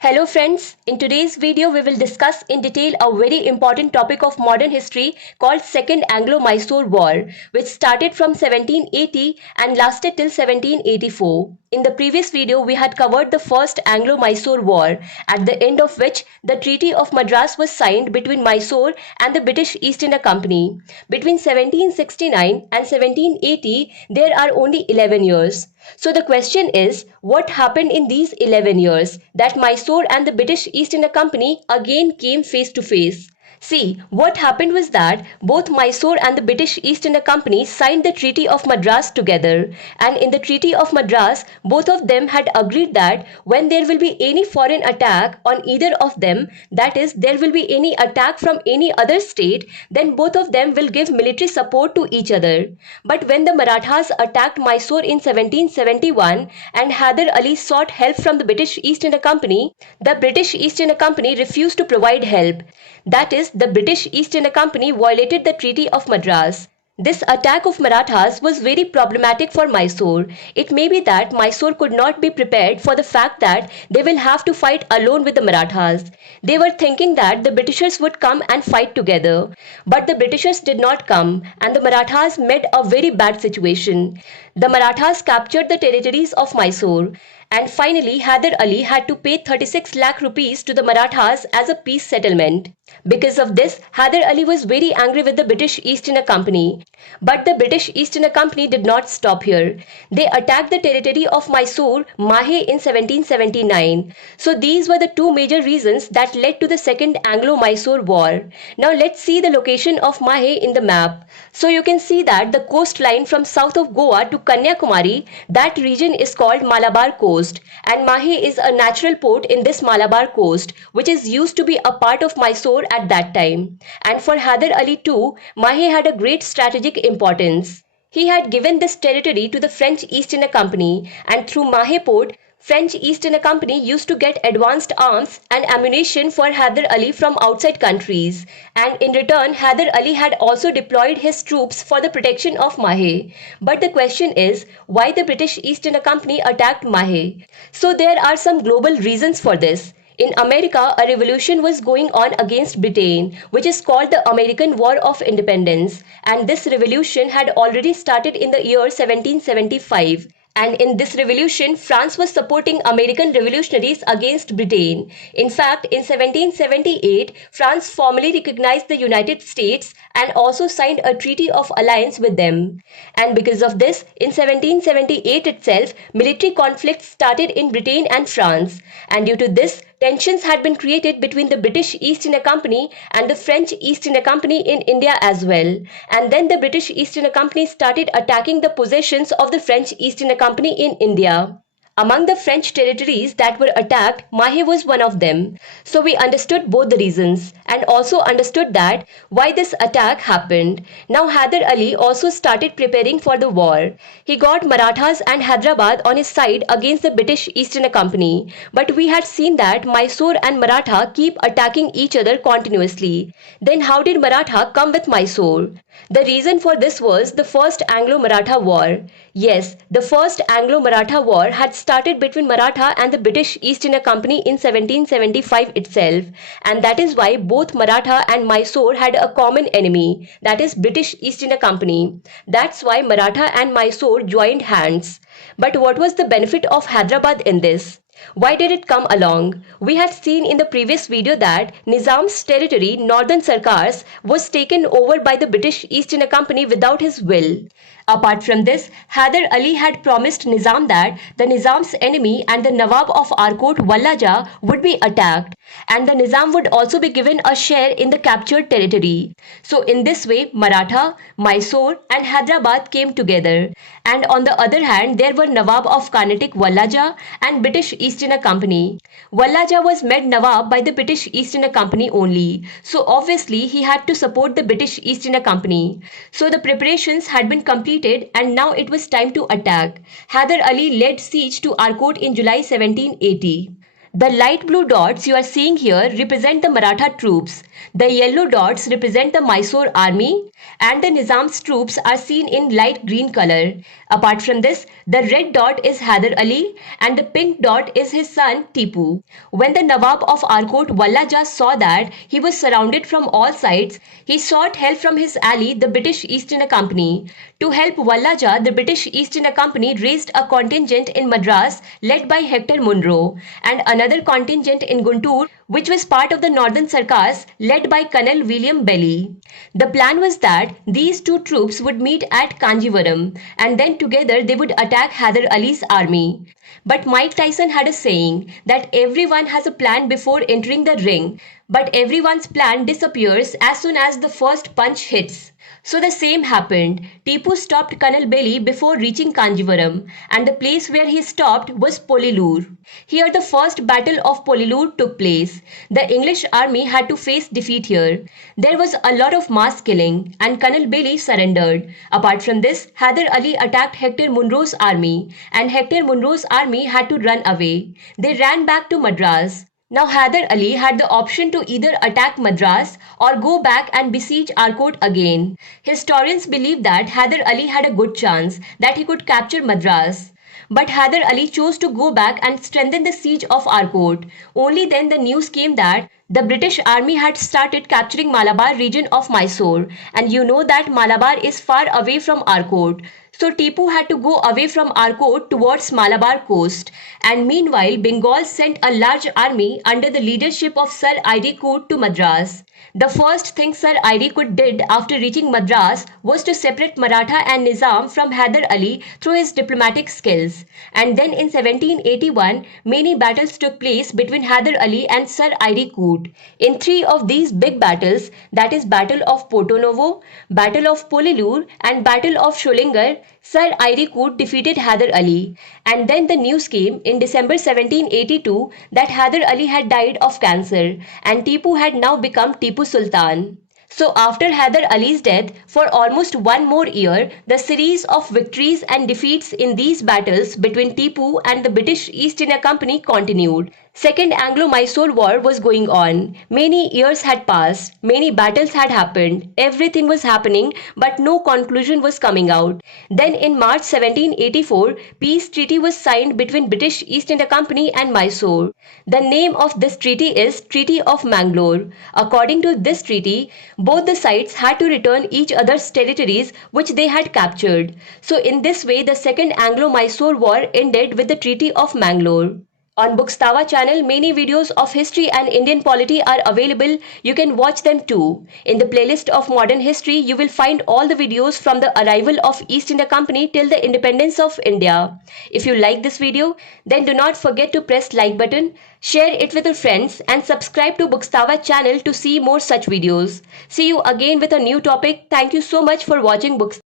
Hello friends, in today's video we will discuss in detail a very important topic of modern history called Second Anglo Mysore War, which started from 1780 and lasted till 1784. In the previous video we had covered the First Anglo Mysore War, at the end of which the Treaty of Madras was signed between Mysore and the British East India Company. Between 1769 and 1780 there are only 11 years. So the question is, what happened in these 11 years that Mysore and the British East India Company again came face to face? See, what happened was that both Mysore and the British East India Company signed the Treaty of Madras together, and in the Treaty of Madras, both of them had agreed that when there will be any foreign attack on either of them, that is, there will be any attack from any other state, then both of them will give military support to each other. But when the Marathas attacked Mysore in 1771 and Hyder Ali sought help from the British East India Company, the British East India Company refused to provide help. That is, the British East India Company violated the Treaty of Madras. This attack of Marathas was very problematic for Mysore. It may be that Mysore could not be prepared for the fact that they will have to fight alone with the Marathas. They were thinking that the Britishers would come and fight together. But the Britishers did not come, and the Marathas met a very bad situation. The Marathas captured the territories of Mysore. And finally, Hyder Ali had to pay 36 lakh rupees to the Marathas as a peace settlement. Because of this, Hyder Ali was very angry with the British East India Company. But the British East India Company did not stop here. They attacked the territory of Mysore, Mahe in 1779. So these were the two major reasons that led to the Second Anglo-Mysore War. Now let's see the location of Mahe in the map. So you can see that the coastline from south of Goa to Kanyakumari, that region is called Malabar Coast, and Mahe is a natural port in this Malabar Coast, which is used to be a part of Mysore at that time. And for Hyder Ali too, Mahe had a great strategic importance. He had given this territory to the French East India Company, and through Mahe port, French East India Company used to get advanced arms and ammunition for Hyder Ali from outside countries, and in return Hyder Ali had also deployed his troops for the protection of Mahe. But the question is, why the British East India Company attacked Mahe? So there are some global reasons for this. In America, a revolution was going on against Britain, which is called the American War of Independence, and this revolution had already started in the year 1775. And in this revolution, France was supporting American revolutionaries against Britain. In fact, in 1778, France formally recognized the United States and also signed a treaty of alliance with them. And because of this, in 1778 itself, military conflicts started in Britain and France. And due to this, tensions had been created between the British East India Company and the French East India Company in India as well. And then the British East India Company started attacking the possessions of the French East India Company in India. Among the French territories that were attacked, Mahe was one of them. So we understood both the reasons and also understood that why this attack happened. Now Hyder Ali also started preparing for the war. He got Marathas and Hyderabad on his side against the British East India Company. But we had seen that Mysore and Maratha keep attacking each other continuously. Then how did Maratha come with Mysore? The reason for this was the First Anglo-Maratha War. Yes, the First Anglo-Maratha War had started between Maratha and the British East India Company in 1775 itself, and that is why both Maratha and Mysore had a common enemy, that is British East India Company. That's why Maratha and Mysore joined hands. But what was the benefit of Hyderabad in this? Why did it come along? We had seen in the previous video that Nizam's territory, Northern Sarkars, was taken over by the British East India Company without his will. Apart from this, Hyder Ali had promised Nizam that the Nizam's enemy and the Nawab of Arcot, Wallaja, would be attacked, and the Nizam would also be given a share in the captured territory. So in this way, Maratha, Mysore and Hyderabad came together. And on the other hand, there were Nawab of Carnatic, Wallaja and British East India Company. Wallaja was made Nawab by the British East India Company only, so obviously he had to support the British East India Company. So the preparations had been completed and now it was time to attack. Hyder Ali led siege to Arcot in July 1780. The light blue dots you are seeing here represent the Maratha troops. The yellow dots represent the Mysore army and the Nizam's troops are seen in light green color. Apart from this, the red dot is Hyder Ali and the pink dot is his son Tipu. When the Nawab of Arcot Walla saw that he was surrounded from all sides, he sought help from his ally the British East India Company. To help Walla, the British East India Company raised a contingent in Madras led by Hector Munro and another contingent in Guntur which was part of the Northern Sarkars led by Colonel William Belly. The plan was that these two troops would meet at Kanjivaram and then together they would attack Hyder Ali's army. But Mike Tyson had a saying that everyone has a plan before entering the ring, but everyone's plan disappears as soon as the first punch hits. So the same happened. Tipu stopped Colonel Belli before reaching Kanjivaram, and the place where he stopped was Polilur. Here the first battle of Polilur took place. The English army had to face defeat here. There was a lot of mass killing, and Colonel Belli surrendered. Apart from this, Hyder Ali attacked Hector Munro's army, and Hector Munro's army had to run away. They ran back to Madras. Now Hyder Ali had the option to either attack Madras or go back and besiege Arcot again. Historians believe that Hyder Ali had a good chance that he could capture Madras. But Hyder Ali chose to go back and strengthen the siege of Arcot. Only then the news came that the British army had started capturing Malabar region of Mysore, and you know that Malabar is far away from Arcot. So Tipu had to go away from Arcot towards Malabar coast, and meanwhile Bengal sent a large army under the leadership of Sir I.D. Coote to Madras. The first thing Sir I.D. Coote did after reaching Madras was to separate Maratha and Nizam from Hyder Ali through his diplomatic skills. And then in 1781, many battles took place between Hyder Ali and Sir I.D. Coote. In three of these big battles, that is Battle of Porto Novo, Battle of Polilur and Battle of Sholingar, Sir I.D. Coote defeated Hyder Ali. And then the news came in December 1782 that Hyder Ali had died of cancer and Tipu had now become Tipu Sultan. So after Hyder Ali's death, for almost one more year, the series of victories and defeats in these battles between Tipu and the British East India Company continued. Second Anglo-Mysore War was going on. Many years had passed. Many battles had happened. Everything was happening, but no conclusion was coming out. Then in March 1784, peace treaty was signed between British East India Company and Mysore. The name of this treaty is Treaty of Mangalore. According to this treaty, both the sides had to return each other's territories which they had captured. So in this way, the Second Anglo-Mysore War ended with the Treaty of Mangalore. On Bookstawa channel, many videos of history and Indian polity are available. You can watch them too. In the playlist of modern history, you will find all the videos from the arrival of East India Company till the independence of India. If you like this video, then do not forget to press like button, share it with your friends and subscribe to Bookstawa channel to see more such videos. See you again with a new topic. Thank you so much for watching Bookstawa.